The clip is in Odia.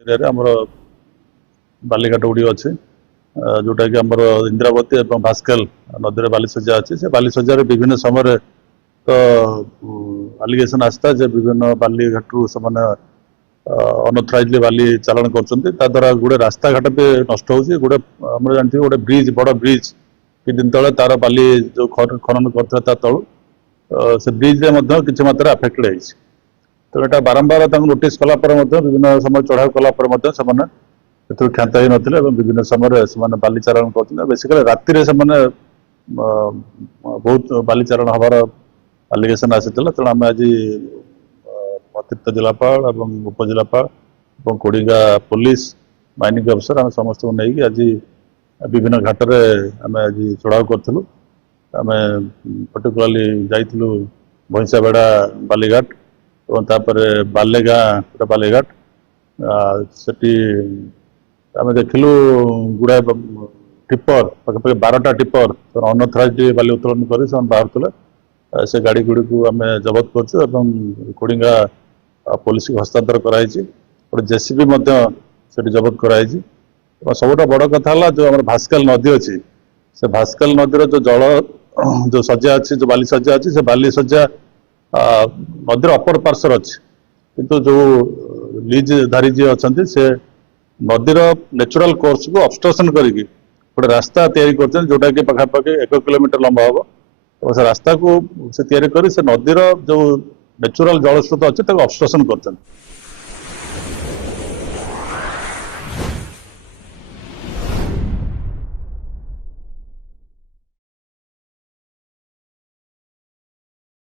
ଏରିଆରେ ଆମର ବାଲିଘାଟ ଗୁଡ଼ିକ ଅଛି ଯୋଉଟା କି ଆମର ଇନ୍ଦ୍ରାବତୀ ଏବଂ ଭାସ୍କେଲ ନଦୀରେ ବାଲିସଜ୍ଜା ଅଛି। ସେ ବାଲିସଜ୍ଜାରେ ବିଭିନ୍ନ ସମୟରେ ତ ଆଲିଗେସନ ଆସିଥାଏ ଯେ ବିଭିନ୍ନ ବାଲିଘାଟରୁ ସେମାନେ ଅନଥରାଇଜଲି ବାଲି ଚାଲାଣ କରୁଛନ୍ତି। ତା ଦ୍ୱାରା ଗୋଟେ ରାସ୍ତାଘାଟ ବି ନଷ୍ଟ ହେଉଛି। ଗୋଟେ ଆମର ଜାଣିଥିବେ ଗୋଟେ ବ୍ରିଜ ବଡ଼ ବ୍ରିଜ କିଛି ଦିନ ତଳେ ତାର ବାଲି ଯୋଉ ଖନନ କରୁଥିଲା ତା ତଳୁ ସେ ବ୍ରିଜରେ ମଧ୍ୟ କିଛି ମାତ୍ରାରେ ଆଫେକ୍ଟେଡ ହେଇଛି। ତ ଏଟା ବାରମ୍ବାର ତାଙ୍କୁ ନୋଟିସ୍ କଲା ପରେ ମଧ୍ୟ ବିଭିନ୍ନ ସମୟ ଚଢ଼ାଉ କଲା ପରେ ମଧ୍ୟ ସେମାନେ ଏଥିରୁ କ୍ଷାନ୍ତ ହେଇନଥିଲେ ଏବଂ ବିଭିନ୍ନ ସମୟରେ ସେମାନେ ବାଲି ଚାଲାଣ କରୁଥିଲେ। ବେସିକାଲି ରାତିରେ ସେମାନେ ବହୁତ ବାଲି ଚାଲାଣ ହବାର ଆଲିଗେସନ ଆସିଥିଲା। ତେଣୁ ଆମେ ଆଜି ଅତିରିକ୍ତ ଜିଲ୍ଲାପାଳ ଏବଂ ଉପଜିଲ୍ଲାପାଳ ଏବଂ କୋଡ଼ିଙ୍ଗା ପୋଲିସ ମାଇନିଂ ଅଫିସର ଆମେ ସମସ୍ତଙ୍କୁ ନେଇକି ଆଜି ବିଭିନ୍ନ ଘାଟରେ ଆମେ ଆଜି ଚଢ଼ାଉ କରିଥିଲୁ। ଆମେ ପର୍ଟିକୁଲାରଲି ଯାଇଥିଲୁ ଭଇଁସାବେଡ଼ା ବାଲିଘାଟ ଏବଂ ତାପରେ ବାଲେଗାଁ ଗୋଟେ ବାଲିଘାଟ ସେଠି ଆମେ ଦେଖିଲୁ ଗୁଡ଼ାଏ ଟିପର ପାଖାପାଖି 12ଟା ଟିପର ଅନଥରାଇଜଡ ବାଲି ଉତ୍ତୋଳନ କରି ସେମାନେ ବାହାରୁଥିଲେ। ସେ ଗାଡ଼ି ଗୁଡ଼ିକୁ ଆମେ ଜବତ କରୁଛୁ ଏବଂ କୋଡ଼ିଙ୍ଗା ପୋଲିସକୁ ହସ୍ତାନ୍ତର କରାଯାଇଛି। ଗୋଟେ ଜେସିବି ମଧ୍ୟ ସେଠି ଜବତ କରାଯାଇଛି। ଏବଂ ସବୁଠୁ ବଡ଼ କଥା ହେଲା ଯୋଉ ଆମର ଭାସ୍କେଲ ନଦୀ ଅଛି, ସେ ଭାସ୍କେଲ ନଦୀର ଯୋଉ ଜଳ ଯୋଉ ସଜ୍ଜା ଅଛି, ଯୋଉ ବାଲି ସଜ୍ଜା ଅଛି, ସେ ବାଲି ସଜ୍ଜା ନଦୀର ଅପର ପାର୍ଶ୍ୱରେ ଅଛି। କିନ୍ତୁ ଯୋଉ ଲିଜ୍ ଧାରୀ ଯିଏ ଅଛନ୍ତି ସେ ନଦୀର ନ୍ୟାଚୁରାଲ କୋର୍ସକୁ ଅବଷ୍ଟ୍ରକ୍ସନ କରିକି ଗୋଟେ ରାସ୍ତା ତିଆରି କରୁଛନ୍ତି ଯୋଉଟା କି ପାଖାପାଖି 1 କିଲୋମିଟର ଲମ୍ବା ହବ। ଏବଂ ସେ ରାସ୍ତାକୁ ସେ ତିଆରି କରି ସେ ନଦୀର ଯୋଉ ନ୍ୟାଚୁରାଲ ଜଳସ୍ରୋତ ଅଛି ତାକୁ ଅବଷ୍ଟ୍ରକ୍ସନ କରୁଛନ୍ତି।